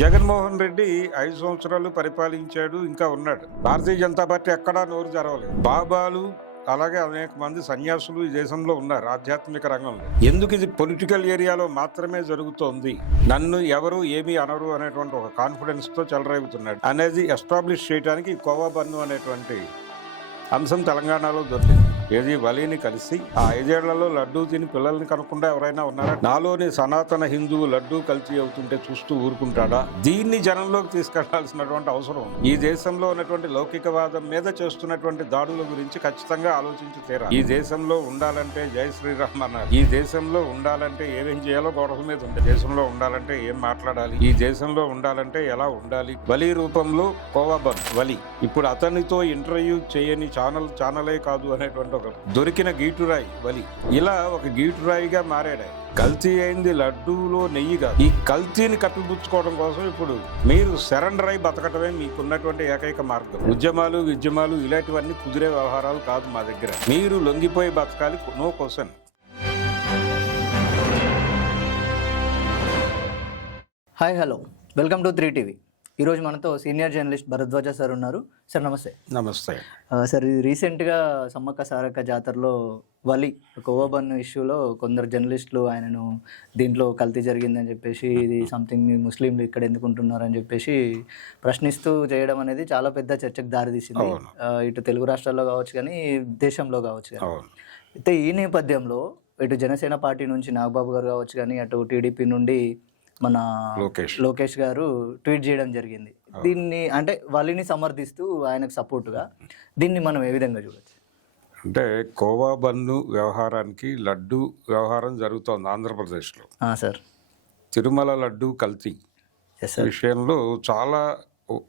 జగన్మోహన్ రెడ్డి 5 సంవత్సరాలు పరిపాలించాడు, ఇంకా ఉన్నాడు. భారతీయ జనతా పార్టీ ఎక్కడా నోరు జరవలేదు. బాబాలు అలాగే అనేక మంది సన్యాసులు ఈ దేశంలో ఉన్నారు ఆధ్యాత్మిక రంగంలో. ఎందుకు ఇది పొలిటికల్ ఏరియాలో మాత్రమే జరుగుతోంది, నన్ను ఎవరు ఏమీ అనరు అనేటువంటి ఒక కాన్ఫిడెన్స్ తో చెలరేగుతున్నాడు అనేది ఎస్టాబ్లిష్ చేయడానికి కోవా బన్ను అనేటువంటి అంశం తెలంగాణలో దొరికింది. ఏది వలీని కలిసి ఆ 5 ఏళ్లలో లడ్డూ తిని పిల్లల్ని కనకుండా ఎవరైనా ఉన్నారా? నాలోని సనాతన హిందువు లడ్డూ కల్తీ అవుతుంటే చూస్తూ ఊరుకుంటాడా? దీన్ని జనంలోకి తీసుకెళ్లాల్సినటువంటి అవసరం ఉంది. ఈ దేశంలో ఉన్నటువంటి లౌకికవాదం మీద చేస్తున్నటువంటి దాడుల గురించి ఖచ్చితంగా ఆలోచించి తీరాలి. ఈ దేశంలో ఉండాలంటే జై శ్రీరామ్ అన్నారు. ఈ దేశంలో ఉండాలంటే ఏమేం చేయాలో గొడవ మీద ఉంది. దేశంలో ఉండాలంటే ఏం మాట్లాడాలి, ఈ దేశంలో ఉండాలంటే ఎలా ఉండాలి. వలీ రూపంలో కోవా బన్ వలి. ఇప్పుడు అతనితో ఇంటర్వ్యూ చేయని ఛానలే కాదు అనేటువంటి ఒక దొరికిన గీటురాయి వలి. ఇలా ఒక గీటురాయిగా మారాడు. కల్తీ అయింది లడ్డూలో నెయ్యిగా. ఈ కల్తీని కప్పిపుచ్చుకోవడం కోసం ఇప్పుడు మీరు సరెండర్ అయి బతకటమే మీకున్నటువంటి ఏకైక మార్గం. ఉద్యమాలు విద్యమాలు ఇలాంటివన్నీ కుదిరే వ్యవహారాలు కాదు మా దగ్గర. మీరు లొంగిపోయి బతకాలి, no question. Hi hello, welcome to 3TV. ఈరోజు మనతో సీనియర్ జర్నలిస్ట్ భరద్వాజ సార్ ఉన్నారు. సార్ నమస్తే. నమస్తే సార్, రీసెంట్గా సమ్మక్క సారక్క జాతరలో వలి కోవా బన్ ఇష్యూలో కొందరు జర్నలిస్టులు ఆయనను దీంట్లో కల్తీ జరిగిందని చెప్పేసి, ఇది సంథింగ్ ముస్లింలు ఇక్కడ ఎందుకుంటున్నారని చెప్పేసి ప్రశ్నిస్తూ చేయడం అనేది చాలా పెద్ద చర్చకు దారితీసింది. ఇటు తెలుగు రాష్ట్రాల్లో కావచ్చు కానీ దేశంలో కావచ్చు కానీ. అయితే ఈ నేపథ్యంలో ఇటు జనసేన పార్టీ నుంచి నాగబాబు గారు కావచ్చు కానీ, అటు టీడీపీ నుండి మన లోకేష్ గారు ట్వీట్ చేయడం జరిగింది. దీన్ని అంటే వాళ్ళని సమర్థిస్తూ ఆయనకు సపోర్టుగా దీన్ని మనం ఏ విధంగా చూడొచ్చు? అంటే కోవా బన్ను వ్యవహారానికి లడ్డు వ్యవహారం జరుగుతోంది ఆంధ్రప్రదేశ్లో. సార్, తిరుమల లడ్డు కల్తీ విషయంలో చాలా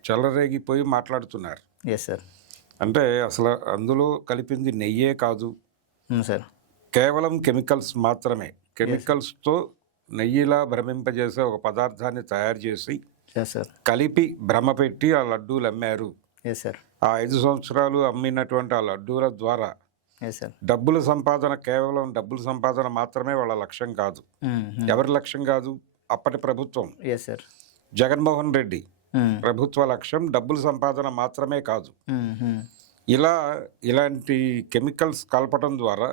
చెలరేగిపోయి మాట్లాడుతున్నారు. సార్, అంటే అసలు అందులో కలిపింది నెయ్యే కాదు సార్, కేవలం కెమికల్స్ మాత్రమే. కెమికల్స్తో నెయ్యిలా భ్రమింపజేసే ఒక పదార్థాన్ని తయారు చేసి కలిపి భ్రమ పెట్టి ఆ లడ్డూలు అమ్మారు. ఆ 5 సంవత్సరాలు అమ్మినటువంటి ఆ లడ్డూల ద్వారా డబ్బుల సంపాదన, కేవలం డబ్బుల సంపాదన మాత్రమే వాళ్ళ లక్ష్యం కాదు. ఎవరి లక్ష్యం కాదు? అప్పటి ప్రభుత్వం జగన్మోహన్ రెడ్డి ప్రభుత్వ లక్ష్యం డబ్బుల సంపాదన మాత్రమే కాదు. ఇలాంటి కెమికల్స్ కలపడం ద్వారా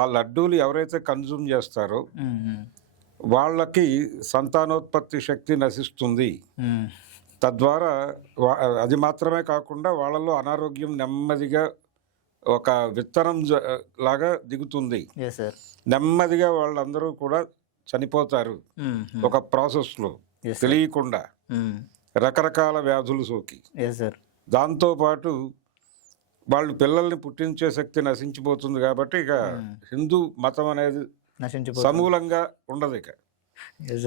ఆ లడ్డూలు ఎవరైతే కన్జ్యూమ్ చేస్తారో వాళ్ళకి సంతానోత్పత్తి శక్తి నశిస్తుంది. తద్వారా అది మాత్రమే కాకుండా వాళ్ళలో అనారోగ్యం నెమ్మదిగా ఒక విత్తనం లాగా దిగుతుంది. నెమ్మదిగా వాళ్ళందరూ కూడా చనిపోతారు ఒక ప్రాసెస్లో, తెలియకుండా రకరకాల వ్యాధులు సోకి. దాంతోపాటు వాళ్ళు పిల్లల్ని పుట్టించే శక్తి నశించిపోతుంది. కాబట్టి ఇక హిందూ మతం అనేది సమూలంగా ఉండదు ఇక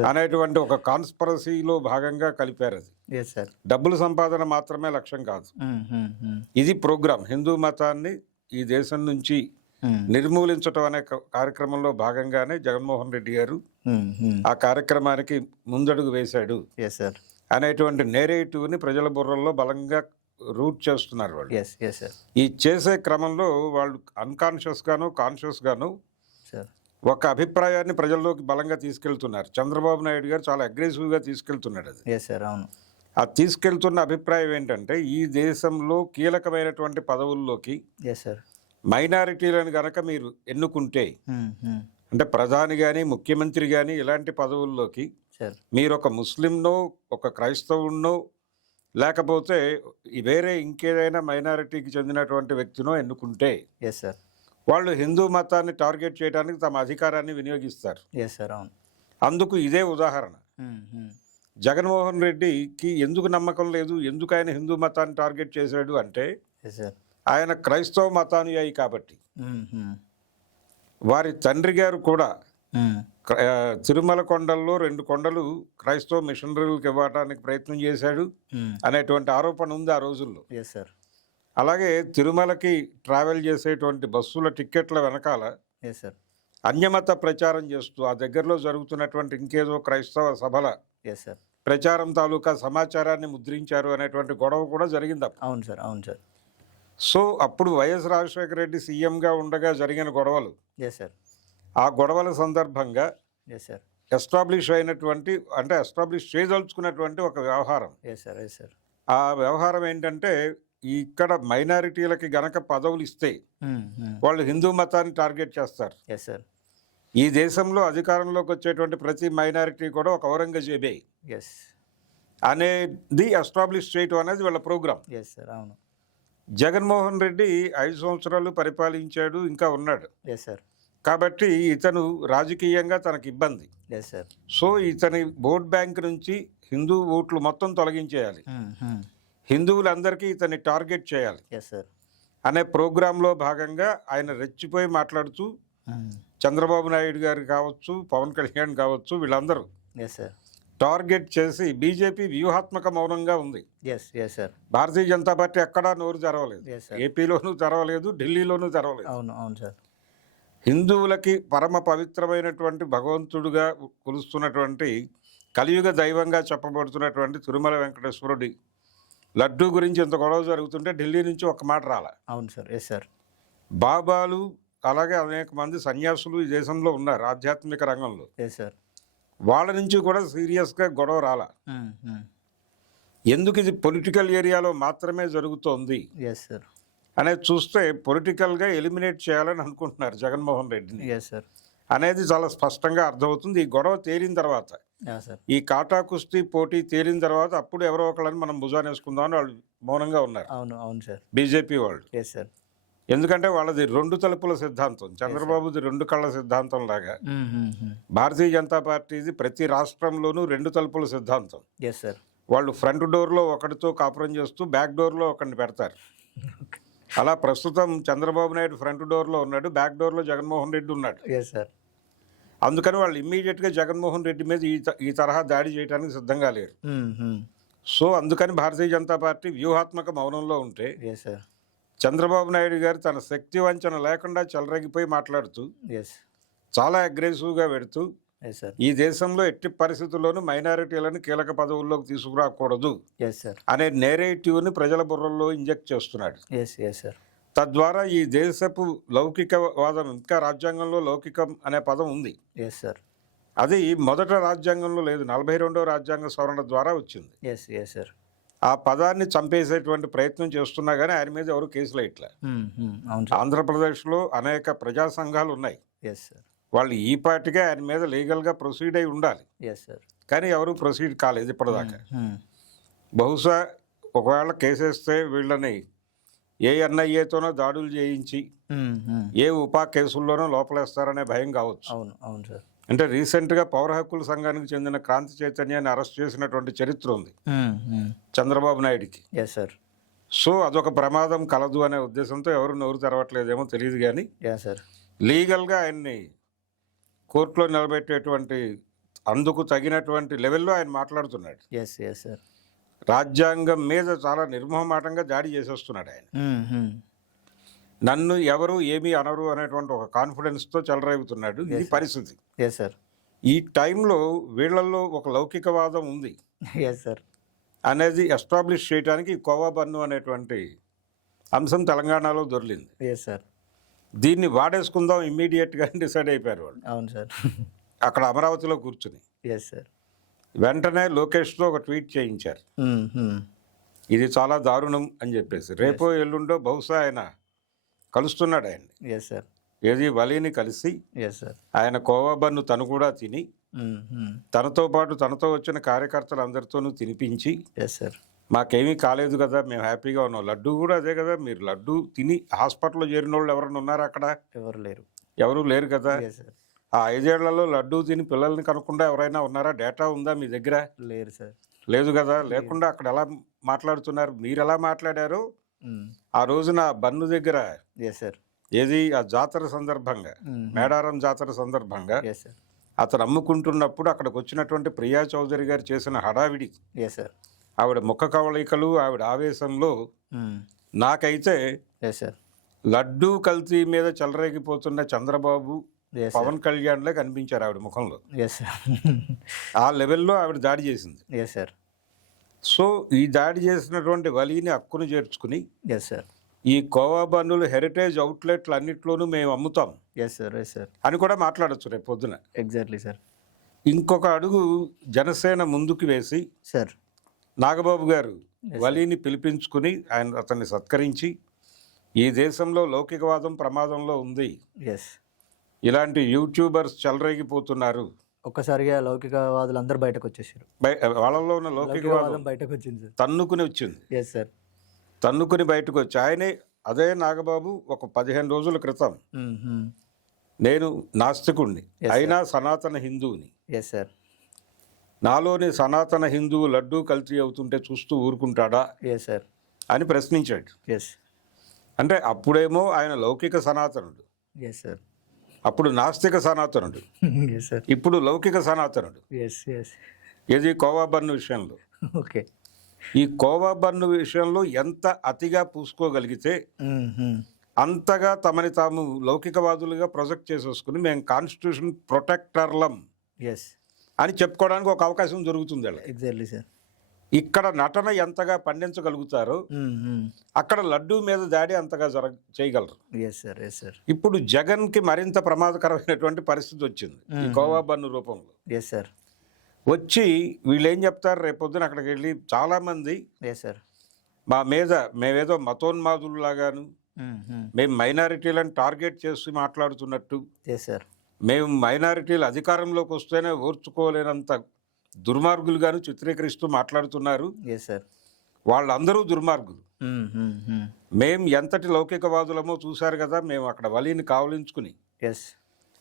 అనేటువంటి ఒక కాన్స్పరసీలో భాగంగా కలిపారు. అది డబ్బుల సంపాదన మాత్రమే లక్ష్యం కాదు. ఇది ప్రోగ్రామ్. హిందూ మతాన్ని ఈ దేశం నుంచి నిర్మూలించడం అనే కార్యక్రమంలో భాగంగానే జగన్మోహన్ రెడ్డి గారు ఆ కార్యక్రమానికి ముందడుగు వేశాడు అనేటువంటి నేరేటివ్ని ప్రజల బుర్రల్లో బలంగా రూట్ చేస్తున్నారు వాళ్ళు. ఈ చేసే క్రమంలో వాళ్ళు అన్కాన్షియస్ గాను కాన్షియస్ గాను ఒక అభిప్రాయాన్ని ప్రజల్లోకి బలంగా తీసుకెళ్తున్నారు. చంద్రబాబు నాయుడు గారు చాలా అగ్రెసివ్గా తీసుకెళ్తున్నాడు. అది ఆ తీసుకెళ్తున్న అభిప్రాయం ఏంటంటే, ఈ దేశంలో కీలకమైనటువంటి పదవుల్లోకి మైనారిటీలను గనక మీరు ఎన్నుకుంటే, అంటే ప్రధాని కానీ ముఖ్యమంత్రి కానీ ఇలాంటి పదవుల్లోకి మీరు ఒక ముస్లింనో ఒక క్రైస్తవున్నో లేకపోతే వేరే ఇంకేదైనా మైనారిటీకి చెందినటువంటి వ్యక్తినో ఎన్నుకుంటే వాళ్ళు హిందూ మతాన్ని టార్గెట్ చేయడానికి తమ అధికారాన్ని వినియోగిస్తారు. అందుకు ఇదే ఉదాహరణ. జగన్మోహన్ రెడ్డికి ఎందుకు నమ్మకం లేదు, ఎందుకు ఆయన హిందూ మతాన్ని టార్గెట్ చేశాడు అంటే, ఆయన క్రైస్తవ మతానుయాయి కాబట్టి. వారి తండ్రి గారు కూడా తిరుమల కొండల్లో 2 కొండలు క్రైస్తవ మిషనరీలకు ఇవ్వడానికి ప్రయత్నం చేశాడు అనేటువంటి ఆరోపణ ఉంది ఆ రోజుల్లో. అలాగే తిరుమలకి ట్రావెల్ చేసేటువంటి బస్సుల టిక్కెట్ల వెనకాల అన్యమత ప్రచారం చేస్తూ ఆ దగ్గరలో జరుగుతున్నటువంటి ఇంకేదో క్రైస్తవ సభల ప్రచారం తాలూకా సమాచారాన్ని ముద్రించారు అనేటువంటి గొడవ కూడా జరిగింది. అవును సార్. సో అప్పుడు వైఎస్ రాజశేఖర రెడ్డి సీఎంగా ఉండగా జరిగిన గొడవలు, ఆ గొడవల సందర్భంగా ఎస్టాబ్లిష్ అయినటువంటి అంటే ఎస్టాబ్లిష్ చేయదలుచుకున్నటువంటి ఒక వ్యవహారం. Yes sir, yes sir. ఆ వ్యవహారం ఏంటంటే ఇక్కడ మైనారిటీలకి గనక పదవులు ఇస్తే వాళ్ళు హిందూ మతాన్ని టార్గెట్ చేస్తారు. Yes sir. ఈ దేశంలో అధికారంలోకి వచ్చేటువంటి ప్రతి మైనారిటీ కూడా ఒక ఔరంగజేబే ఎస్ అనేది ఎస్టాబ్లిష్ చేయటం అనేది వీళ్ళ ప్రోగ్రామ్. ఎస్ సార్, అవును. జగన్మోహన్ రెడ్డి 5 సంవత్సరాలు పరిపాలించాడు, ఇంకా ఉన్నాడు. Yes sir. కాబట్టి ఇతను రాజకీయంగా తనకు ఇబ్బంది. Yes sir. సో ఇతని ఓట్ బ్యాంక్ నుంచి హిందూ ఓట్లు మొత్తం తొలగించేయాలి, హిందువులందరికీ ఇతన్ని టార్గెట్ చేయాలి ఎస్ సార్ అనే ప్రోగ్రాంలో భాగంగా ఆయన రెచ్చిపోయి మాట్లాడుతూ చంద్రబాబు నాయుడు గారు కావచ్చు, పవన్ కళ్యాణ్ కావచ్చు, వీళ్ళందరూ ఎస్ సార్ టార్గెట్ చేసి బీజేపీ వ్యూహాత్మక మౌనంగా ఉంది. Yes yes sir. Bharatiya Janata Party ఎక్కడా నోరు తెరవలేదు. Yes, sir. ఏపీలోనూ తెరవలేదు, ఢిల్లీలోనూ తెరవలేదు. అవును, అవును సార్. హిందువులకి పరమ పవిత్రమైనటువంటి భగవంతుడుగా కొలుస్తున్నటువంటి కలియుగ దైవంగా చెప్పబడుతున్నటువంటి తిరుమల వెంకటేశ్వరుడి లడ్డూ గురించి ఎంత గొడవ జరుగుతుంటే ఢిల్లీ నుంచి ఒక మాట రాలే. అవును సార్, ఎస్ సార్. బాబాలు అలాగే అనేక మంది సన్యాసులు ఈ దేశంలో ఉన్నారు ఆధ్యాత్మిక రంగంలో. Yes sir. వాళ్ళ నుంచి కూడా సీరియస్గా గొడవ రాల. ఎందుకు ఇది పొలిటికల్ ఏరియాలో మాత్రమే జరుగుతోంది ఎస్ సార్ అనేది చూస్తే పొలిటికల్గా ఎలిమినేట్ చేయాలని అనుకుంటున్నారు జగన్మోహన్ రెడ్డిని ఎస్ సార్ అనేది చాలా స్పష్టంగా అర్థమవుతుంది. ఈ గొడవ తేలిన తర్వాత, సార్, ఈ కాటా కుస్తీ పోటీ తేలిన తర్వాత అప్పుడు ఎవరో ఒకళ్ళని మనం భుజాన్ని వేసుకుందామని వాళ్ళు మౌనంగా ఉన్నారు. అవును, అవును సార్. బీజేపీ వాళ్ళు. Yes sir. ఎందుకంటే వాళ్ళది 2 తలుపుల సిద్ధాంతం, చంద్రబాబుది 2 కళ్ళ సిద్ధాంతం లాగా భారతీయ జనతా పార్టీది ప్రతి రాష్ట్రంలోనూ 2 తలుపుల సిద్ధాంతం. Yes sir. వాళ్ళు ఫ్రంట్ డోర్లో ఒకటితో కాపురం చేస్తూ బ్యాక్ డోర్లో ఒకరిని పెడతారు. అలా ప్రస్తుతం చంద్రబాబు నాయుడు ఫ్రంట్ డోర్లో ఉన్నాడు, బ్యాక్ డోర్లో జగన్మోహన్ రెడ్డి ఉన్నాడు. Yes sir. అందుకని వాళ్ళు ఇమ్మీడియట్గా జగన్మోహన్ రెడ్డి మీద ఈ తరహా దాడి చేయడానికి సిద్ధంగా లేరు. సో అందుకని భారతీయ జనతా పార్టీ వ్యూహాత్మక మౌనంలో ఉంటే ఎస్ సార్. చంద్రబాబు నాయుడు గారు తన శక్తి వంచన లేకుండా చెలరేగిపోయి మాట్లాడుతూ ఎస్ చాలా అగ్రెసివ్గా పెడుతూ ఎస్ సార్. ఈ దేశంలో ఎట్టి పరిస్థితుల్లోనూ మైనారిటీలను కీలక పదవుల్లోకి తీసుకురాకూడదు ఎస్ సార్. అనే నేరేటివ్ని ప్రజల బుర్రల్లో ఇంజెక్ట్ చేస్తున్నాడు. Yes yes sir. తద్వారా ఈ దేశపు లౌకికవాదం, ఇంకా రాజ్యాంగంలో లౌకికం అనే పదం ఉంది. Yes sir. అది మొదట రాజ్యాంగంలో లేదు, 42వ రాజ్యాంగ సవరణ ద్వారా వచ్చింది. Yes yes sir. ఆ పదాన్ని చంపేసేటువంటి ప్రయత్నం చేస్తున్నా కానీ ఆయన మీద ఎవరు కేసులు ఇట్లా. అవును. ఆంధ్రప్రదేశ్లో అనేక ప్రజా సంఘాలు ఉన్నాయి. Yes sir. వాళ్ళు ఈ పార్టీగా ఆయన మీద లీగల్గా ప్రొసీడ్ అయి ఉండాలి, ఎస్ సార్. కానీ ఎవరు ప్రొసీడ్ కాలేదు ఇప్పటిదాకా. బహుశా ఒకవేళ కేసేస్తే వీళ్ళని ఏ ఎన్ఐఏతోనో దాడులు చేయించి ఏ ఉపా కేసుల్లోనో లోపలేస్తారనే భయం కావచ్చు. అవును, అవును సార్. అంటే రీసెంట్గా పౌర హక్కుల సంఘానికి చెందిన క్రాంతి చైతన్యాన్ని అరెస్ట్ చేసినటువంటి చరిత్ర ఉంది చంద్రబాబు నాయుడికి. Yes sir. సో అదొక ప్రమాదం కలదు అనే ఉద్దేశంతో ఎవరు నోరు తెరవట్లేదేమో తెలియదు, కానీ ఎస్ సార్, లీగల్గా ఆయన్ని కోర్టులో నిలబెట్టేటువంటి అందుకు తగినటువంటి లెవెల్లో ఆయన మాట్లాడుతున్నాడు. Yes yes sir. రాజ్యాంగం మీద చాలా నిర్మోహమాటంగా దాడి చేసేస్తున్నాడు ఆయన. నన్ను ఎవరు ఏమీ అనరు అనేటువంటి ఒక కాన్ఫిడెన్స్తో చెలరేగుతున్నాడు. ఇది పరిస్థితి. Yes sir. ఈ టైంలో వీళ్ళల్లో ఒక లౌకికవాదం ఉంది ఎస్ సార్ అనేది ఎస్టాబ్లిష్ చేయడానికి కోవా బన్ను అనేటువంటి అంశం తెలంగాణలో దొరికింది. Yes sir. దీన్ని వాడేసుకుందాం ఇమ్మీడియట్గా డిసైడ్ అయిపోయారు వాళ్ళు. అవును సార్. అక్కడ అమరావతిలో కూర్చుని ఎస్ సార్. వెంటనే లోకేష్తో ఒక ట్వీట్ చేయించారు, ఇది చాలా దారుణం అని చెప్పేసి. రేపో ఎల్లుండో బహుశా ఆయన కలుస్తున్నాడు ఆయన. Yes sir. ఏది వలీని కలిసి ఎస్ సార్. ఆయన కోవా బన్ను తను కూడా తిని తనతో పాటు తనతో వచ్చిన కార్యకర్తలందరితోనూ తినిపించి, ఎస్ సార్, మాకేమీ కాలేదు కదా, మేము హ్యాపీగా ఉన్నాం. లడ్డు కూడా అదే కదా, మీరు లడ్డు తిని హాస్పిటల్లో చేరిన వాళ్ళు ఎవరైనా ఉన్నారా అక్కడ? ఎవరు లేరు కదా. ఆ 5 ఏళ్లలో లడ్డు తిని పిల్లల్ని కనకుండా ఎవరైనా ఉన్నారా? డేటా ఉందా మీ దగ్గర? లేరు సార్. లేదు కదా. లేకుండా అక్కడ ఎలా మాట్లాడుతున్నారు? మీరు ఎలా మాట్లాడారు ఆ రోజున బన్ను దగ్గర? ఏది ఆ జాతర సందర్భంగా, మేడారం జాతర సందర్భంగా అతను అమ్ముకుంటున్నప్పుడు అక్కడికి వచ్చినటువంటి ప్రియా చౌదరి గారు చేసిన హడావిడి, ఆవిడ ముఖ కవళికలు, ఆవిడ ఆవేశంలో నాకైతే లడ్డూ కల్తీ మీద చెలరేగిపోతున్న చంద్రబాబు, పవన్ కళ్యాణ్లే కనిపించారు ఆవిడ ముఖంలో. ఆ లెవెల్లో ఆవిడ దాడి చేసింది. సో ఈ దాడి చేసినటువంటి వలీని హక్కును చేర్చుకుని ఈ కోవా బన్నులు హెరిటేజ్ అవుట్లెట్లు అన్నిట్లోనూ మేము అమ్ముతాం అని కూడా మాట్లాడచ్చు రేపు పొద్దున. Exactly sir. ఇంకొక అడుగు జనసేన ముందుకు వేసి సార్. నాగబాబు గారు వలీని పిలిపించుకుని అతన్ని సత్కరించి ఈ దేశంలో లౌకికవాదం ప్రమాదంలో ఉంది, ఎస్, ఇలాంటి యూట్యూబర్స్ చెలరేగిపోతున్నారు, ఒక్కసారిగా లౌకికవాదులు అందరూ బయటకు వచ్చేసారు. వాళ్ళలో ఉన్న లౌకికవాదం బయటకు వచ్చింది సార్. తన్నుకుని వచ్చింది. Yes sir. తన్నుకుని బయటకు వచ్చి ఆయనే అదే నాగబాబు ఒక 15 రోజుల క్రితం నేను నాస్తికుణ్ణి అయినా సనాతన హిందువుని, ఎస్ సార్, నాలోని సనాతన హిందువు లడ్డూ కల్తీ అవుతుంటే చూస్తూ ఊరుకుంటాడా ఎస్ సార్ అని ప్రశ్నించాడు. ఎస్, అంటే అప్పుడేమో ఆయన లౌకిక సనాతనుడు, ఎస్ సార్, అప్పుడు నాస్తిక సనాతనుడు, ఎస్ సార్, ఇప్పుడు లౌకిక సనాతనుడు. ఎస్ ఎస్, ఇది కోవా బన్ను విషయంలో. ఓకే. ఈ కోవా బన్ను విషయంలో ఎంత అతిగా పూసుకోగలిగితే అంతగా తమని తాము లౌకికవాదులుగా ప్రొజెక్ట్ చేసేసుకుని మేము కాన్స్టిట్యూషన్ ప్రొటెక్టర్లం ఎస్ అని చెప్పుకోవడానికి ఒక అవకాశం దొరుకుతుంది వాళ్ళకి. Exactly sir. ఇక్కడ నటన ఎంతగా పండించగలుగుతారో అక్కడ లడ్డూ మీద దాడి అంతగా చేయగలరు. Yes sir, yes sir. ఇప్పుడు జగన్కి మరింత ప్రమాదకరమైనటువంటి పరిస్థితి వచ్చింది ఈ కోవా బన్ను రూపంలో. Yes sir. వచ్చి వీళ్ళు ఏం చెప్తారు, రేపొద్దున అక్కడికి వెళ్ళి చాలామంది ఎస్ సార్, మా మీద మేమేదో మతోన్మాదుల్లాగాను, మేము మైనారిటీలను టార్గెట్ చేసి మాట్లాడుతున్నట్టు, ఎస్ సార్, మేము మైనారిటీలు అధికారంలోకి వస్తేనే ఓర్చుకోలేనంత దుర్మార్గులుగాను చిత్రీకరిస్తూ మాట్లాడుతున్నారు. Yes sir. వాళ్ళందరూ దుర్మార్గులు. మేము ఎంతటి లౌకికవాదులమో చూశారు కదా, మేము అక్కడ వలీని కావలించుకుని ఎస్,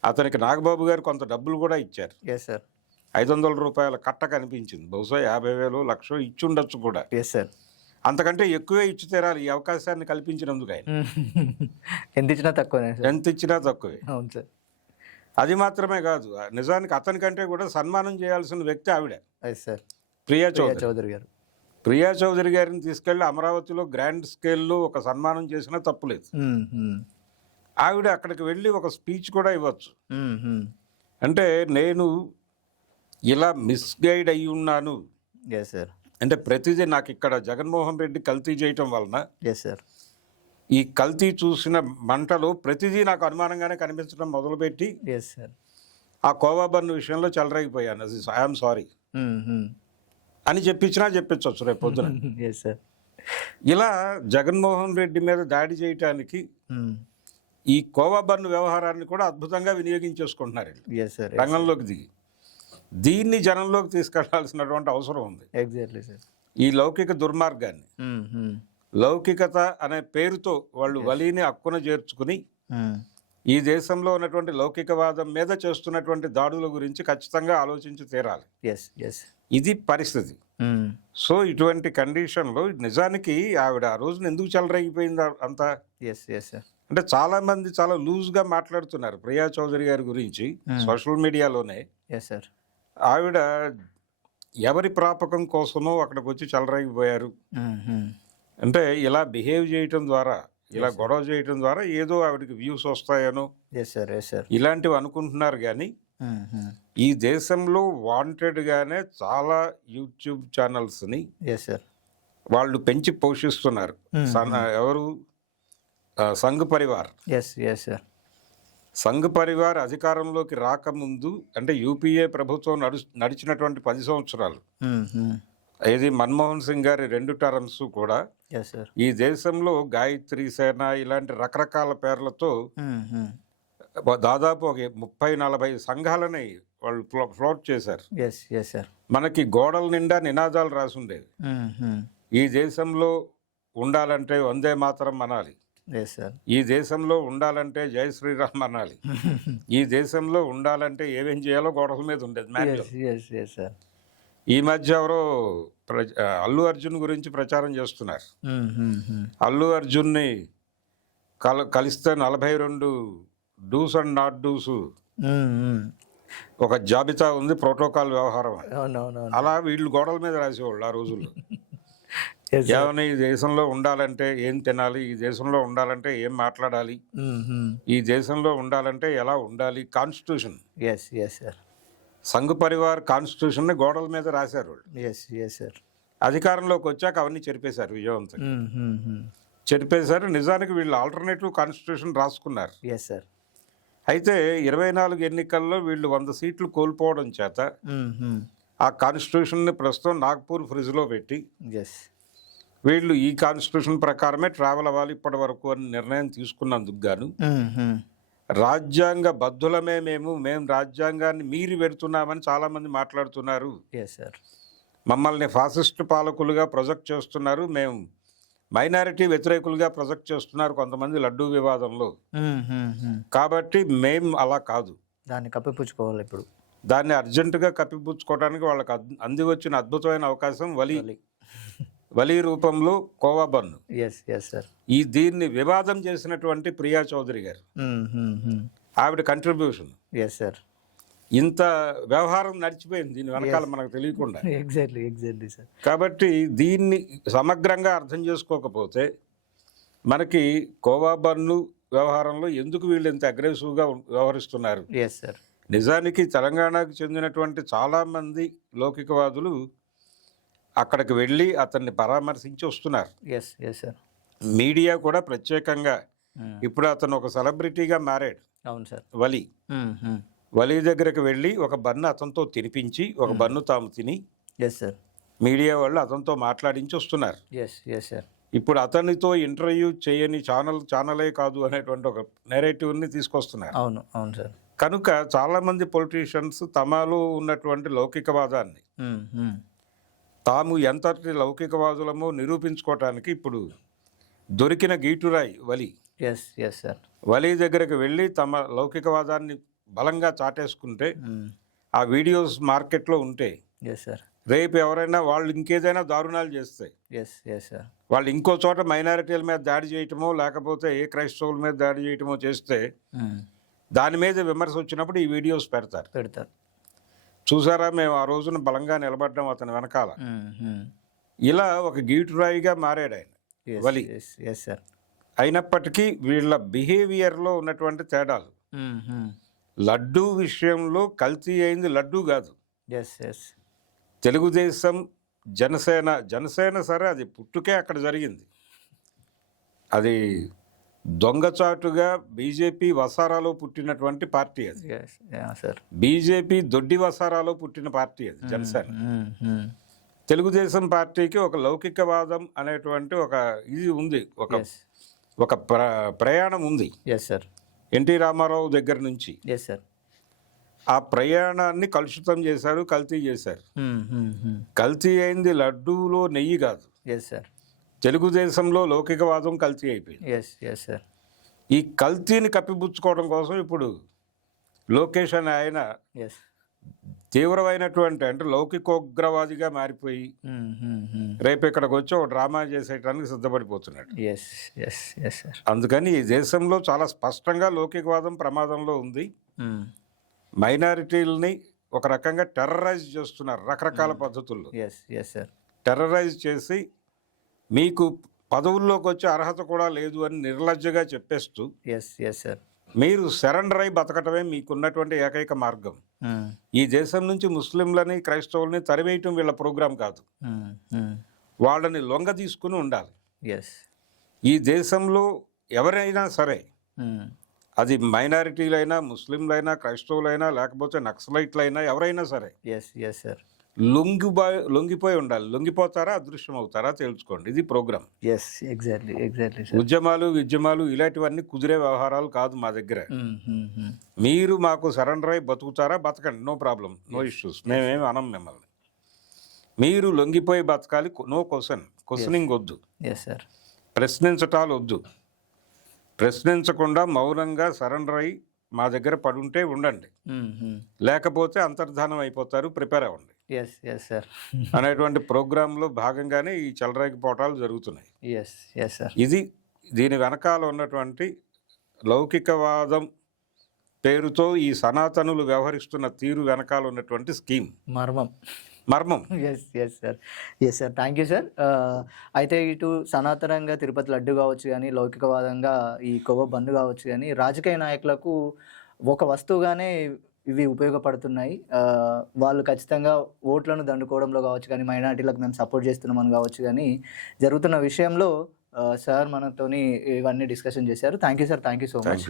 అతనికి నాగబాబు గారు కొంత డబ్బులు కూడా ఇచ్చారు. Yes sir. 500 రూపాయల కట్ట కనిపించింది, బహుశా 50,000 1,00,000 ఇచ్చుండొచ్చు కూడా. Yes sir. అంతకంటే ఎక్కువే ఇచ్చి తీరాలి ఈ అవకాశాన్ని కల్పించినందుకు. ఆయన ఎంత ఇచ్చినా తక్కువనే, ఎంత ఇచ్చినా తక్కువే. అవును సార్. అది మాత్రమే కాదు, నిజానికి అతనికంటే కూడా సన్మానం చేయాల్సిన వ్యక్తి ఆవిడ, సార్, ప్రియా చౌదరి గారు. ప్రియా చౌదరి గారిని తీసుకెళ్లి అమరావతిలో గ్రాండ్ స్కేల్లో ఒక సన్మానం చేసినా తప్పులేదు. ఆవిడ అక్కడికి వెళ్ళి ఒక స్పీచ్ కూడా ఇవ్వచ్చు. అంటే నేను ఇలా మిస్గైడ్ అయి ఉన్నాను, ఎస్ సార్, అంటే ప్రతిదీ నాకు ఇక్కడ జగన్మోహన్ రెడ్డి కల్తీ చేయటం వలన, ఎస్ సార్, ఈ కల్తీ చూసిన మంటలో ప్రతిదీ నాకు అనుమానంగానే కనిపించడం మొదలుపెట్టి ఎస్ సార్, ఆ కోవా బన్ను విషయంలో చెలరేగిపోయాను. ఐఎమ్ సారీ అని చెప్పొచ్చు రేపు పొద్దున. Yes sir. ఇలా జగన్మోహన్ రెడ్డి మీద దాడి చేయటానికి ఈ కోవా బన్ను వ్యవహారాన్ని కూడా అద్భుతంగా వినియోగించేసుకుంటున్నారు ఎస్ సార్, రంగంలోకి దిగి. దీన్ని జనంలోకి తీసుకెళ్లాల్సినటువంటి అవసరం ఉంది. Exactly sir. ఈ లౌకిక దుర్మార్గాన్ని, లౌకికత అనే పేరుతో వాళ్ళు వలీని అక్కున చేర్చుకుని ఈ దేశంలో ఉన్నటువంటి లౌకికవాదం మీద చేస్తున్నటువంటి దాడుల గురించి ఖచ్చితంగా ఆలోచించి తీరాలి. ఎస్ ఎస్, ఇది పరిస్థితి. సో ఇటువంటి కండిషన్లో నిజానికి ఆవిడ ఆ రోజున ఎందుకు చెలరేగిపోయింది అంతా? Yes yes sir. అంటే చాలా మంది చాలా లూజ్గా మాట్లాడుతున్నారు ప్రియా చౌదరి గారి గురించి సోషల్ మీడియాలోనే. Yes sir. ఆవిడ ఎవరి ప్రాపకం కోసమో అక్కడికి వచ్చి చెలరేగిపోయారు. అంటే ఇలా బిహేవ్ చేయటం ద్వారా, ఇలా గొడవ చేయటం ద్వారా ఏదో ఆవిడకి వ్యూస్ వస్తాయనో ఇలాంటివి అనుకుంటున్నారు. కానీ ఈ దేశంలో వాంటెడ్గానే చాలా యూట్యూబ్ ఛానల్స్ని వాళ్ళు పెంచి పోషిస్తున్నారు. ఎవరు? సంఘ్ పరివార్. సంఘ్ పరివార్ అధికారంలోకి రాకముందు, అంటే యూపీఏ ప్రభుత్వం నడిచినటువంటి 10 సంవత్సరాలు, ఇది మన్మోహన్ సింగ్ గారి 2 టర్మ్స్ కూడా ఈ దేశంలో గాయత్రి సేన ఇలాంటి రకరకాల పేర్లతో దాదాపు ఒక 30-40 సంఘాలని వాళ్ళు ఫ్లోట్ చేశారు. మనకి గోడల నిండా నినాదాలు రాసుండేవి. ఈ దేశంలో ఉండాలంటే వందే మాతరం అనాలి, ఈ దేశంలో ఉండాలంటే జై శ్రీరామ్ అనాలి, ఈ దేశంలో ఉండాలంటే ఏమేం చేయాలో గోడల మీద ఉండేది మాన్యువల్. ఈ మధ్య ఎవరో అల్లు అర్జున్ గురించి ప్రచారం చేస్తున్నారు. అల్లు అర్జున్ని కలిస్తే 42 డూస్ అండ్ నాట్ డూస్ ఒక జాబితా ఉంది, ప్రోటోకాల్ వ్యవహారం. అలా వీళ్ళు గోడల మీద రాసేవాళ్ళు ఆ రోజుల్లో. ఏమైనా ఈ దేశంలో ఉండాలంటే ఏం తినాలి, ఈ దేశంలో ఉండాలంటే ఏం మాట్లాడాలి, ఈ దేశంలో ఉండాలంటే ఎలా ఉండాలి, కాన్స్టిట్యూషన్. సంఘ్ పరివార్ కాన్స్టిట్యూషన్ ని గోడల మీద రాశారు వాళ్ళు. అధికారంలోకి వచ్చాక అవన్నీ చెరిపేశారు విజయవంతంగా. చెరిపేశారు. నిజానికి వీళ్ళు ఆల్టర్నేటివ్ కాన్స్టిట్యూషన్ రాసుకున్నారు. అయితే 24 ఎన్నికల్లో వీళ్ళు 100 సీట్లు కోల్పోవడం చేత ఆ కాన్స్టిట్యూషన్ని ప్రస్తుతం నాగ్పూర్ ఫ్రిడ్జ్లో పెట్టి ఎస్ వీళ్ళు ఈ కాన్స్టిట్యూషన్ ప్రకారమే ట్రావెల్ అవ్వాలి ఇప్పటి వరకు అని నిర్ణయం తీసుకున్నందుకు గాను రాజ్యాంగ బద్ధులమే మేము రాజ్యాంగాన్ని మీరి పెడుతున్నామని చాలామంది మాట్లాడుతున్నారు. Yes sir. మమ్మల్ని ఫాసిస్ట్ పాలకులుగా ప్రొజెక్ట్ చేస్తున్నారు, మేము మైనారిటీ వ్యతిరేకులుగా ప్రొజెక్ట్ చేస్తున్నారు కొంతమంది లడ్డూ వివాదంలో. కాబట్టి మేము అలా కాదు, దాన్ని కప్పిపుచ్చుకోవాలి. ఇప్పుడు దాన్ని అర్జెంటుగా కప్పిపుచ్చుకోవడానికి వాళ్ళకి అంది వచ్చిన అద్భుతమైన అవకాశం వలి రూపంలో కోవా బన్ను. దీన్ని వివాదం చేసినటువంటి ప్రియా చౌదరి గారు, ఆవిడ కంట్రిబ్యూషన్. ఇంత వ్యవహారం నడిచిపోయింది దీని వెనకాల మనకు తెలియకుండా. Exactly sir. కాబట్టి దీన్ని సమగ్రంగా అర్థం చేసుకోకపోతే మనకి కోవా బన్ను వ్యవహారంలో ఎందుకు వీళ్ళు ఇంత అగ్రెసివ్గా వ్యవహరిస్తున్నారు. నిజానికి తెలంగాణకు చెందినటువంటి చాలామంది లౌకికవాదులు అక్కడికి వెళ్ళి అతన్ని పరామర్శించి వస్తున్నారు. మీడియా కూడా ప్రత్యేకంగా ఇప్పుడు అతను ఒక సెలబ్రిటీగా మారాడు. అవును సార్. వలి దగ్గరకు వెళ్ళి ఒక బన్ను అతనితో తినిపించి ఒక బన్ను తాము తిని మీడియా వాళ్ళు అతనితో మాట్లాడించి వస్తున్నారు. ఇప్పుడు అతనితో ఇంటర్వ్యూ చేయని ఛానలే కాదు అనేటువంటి ఒక నెరేటివ్ని తీసుకొస్తున్నారు. అవును అవును సార్. కనుక చాలామంది పొలిటీషియన్స్ తమలో ఉన్నటువంటి లౌకికవాదాన్ని తాము ఎంతటి లౌకికవాదులమో నిరూపించుకోవటానికి ఇప్పుడు దొరికిన గీటురాయి వలి. వలి దగ్గరకు వెళ్ళి తమ లౌకికవాదాన్ని బలంగా చాటేసుకుంటే ఆ వీడియోస్ మార్కెట్లో ఉంటే రేపు ఎవరైనా వాళ్ళు ఇంకేదైనా దారుణాలు చేస్తే వాళ్ళు ఇంకో చోట మైనారిటీల మీద దాడి చేయటమో లేకపోతే ఏ క్రైస్తవుల మీద దాడి చేయటమో చేస్తే దాని మీద విమర్శ వచ్చినప్పుడు ఈ వీడియోస్ పెడతారు. చూసారా మేము ఆ రోజున బలంగా నిలబడ్డాం అతని వెనకాల. ఇలా ఒక గీటురాయిగా మారాడు ఆయన వలి. అయినప్పటికీ వీళ్ళ బిహేవియర్లో ఉన్నటువంటి తేడాలు, లడ్డూ విషయంలో కల్తీ అయింది లడ్డూ కాదు. తెలుగుదేశం జనసేన సరే అది పుట్టుకే అక్కడ జరిగింది. అది దొంగచాటుగా బీజేపీ వసారాలో పుట్టినటువంటి పార్టీ అది. బీజేపీ దొడ్డి వసారాలో పుట్టిన పార్టీ అది జనసేన. తెలుగుదేశం పార్టీకి ఒక లౌకికవాదం అనేటువంటి ఒక ఇది ఉంది, ఒక ప్రయాణం ఉంది ఎన్టీ రామారావు దగ్గర నుంచి. ఆ ప్రయాణాన్ని కలుషితం చేశారు, కల్తీ చేశారు. కల్తీ అయింది లడ్డూలో నెయ్యి కాదు, తెలుగుదేశంలో లౌకికవాదం కల్తీ అయిపోయింది. ఈ కల్తీని కప్పిపుచ్చుకోవడం కోసం ఇప్పుడు లోకేష్ అనే ఆయన తీవ్రమైనటువంటి అంటే లౌకికోగ్రవాదిగా మారిపోయి రేపు ఇక్కడికి వచ్చి ఒక డ్రామా చేసేయడానికి సిద్ధపడిపోతున్నాడు. అందుకని ఈ దేశంలో చాలా స్పష్టంగా లౌకికవాదం ప్రమాదంలో ఉంది. మైనారిటీలని ఒక రకంగా టెర్రరైజ్ చేస్తున్నారు రకరకాల పద్ధతుల్లో. టెర్రరైజ్ చేసి మీకు పదవుల్లోకి వచ్చే అర్హత కూడా లేదు అని నిర్లజ్జగా చెప్పేస్తూ మీరు సరెండర్ అయి బతకటమే మీకున్నటువంటి ఏకైక మార్గం. ఈ దేశం నుంచి ముస్లింలని క్రైస్తవుల్ని తరివేయటం వీళ్ళ ప్రోగ్రాం కాదు, వాళ్ళని లొంగ తీసుకుని ఉండాలి. ఈ దేశంలో ఎవరైనా సరే, అది మైనారిటీలైనా ముస్లింలైనా క్రైస్తవులైనా లేకపోతే నక్సలైట్లైనా ఎవరైనా సరే లొంగిపోయి ఉండాలి. లొంగిపోతారా అదృశ్యం అవుతారా తేల్చుకోండి. ఇది ప్రోగ్రామ్. ఉద్యమాలు ఇలాంటివన్నీ కుదిరే వ్యవహారాలు కాదు మా దగ్గర. మీరు మాకు సరెండర్ అయి బతుకుతారా బతకండి, నో ప్రాబ్లం, నో ఇష్యూస్, మేమేమి అనం మిమ్మల్ని. మీరు లొంగిపోయి బతకాలి, నో క్వశ్చనింగ్ వద్దు, ప్రశ్నించటాలు వద్దు. ప్రశ్నించకుండా మౌనంగా సరెండర్ అయి మా దగ్గర పడుంటే ఉండండి, లేకపోతే అంతర్ధానం అయిపోతారు, ప్రిపేర్ అవ్వండి అనేటువంటి ప్రోగ్రాంలో భాగంగానే ఈ చెలరేగిపోవటాలు జరుగుతున్నాయి. ఇది దీని వెనకాల ఉన్నటువంటి లౌకికవాదం పేరుతో ఈ సనాతనులు వ్యవహరిస్తున్న తీరు వెనకాల ఉన్నటువంటి స్కీమ్ మర్మం. Yes sir. Thank you sir. అయితే ఇటు సనాతనంగా తిరుపతి లడ్డు కావచ్చు కానీ, లౌకికవాదంగా ఈ కొవ్వ బంధు కావచ్చు కానీ, రాజకీయ నాయకులకు ఒక వస్తువుగానే ఇవి ఉపయోగపడుతున్నాయి. వాళ్ళు ఖచ్చితంగా ఓట్లను దండుకోవడంలో కావచ్చు కానీ, మైనారిటీలకు మేము సపోర్ట్ చేస్తున్నామని కావచ్చు కానీ, జరుగుతున్న విషయంలో సార్ మనతోని ఇవన్నీ డిస్కషన్ చేశారు. Thank you sir. Thank you so much.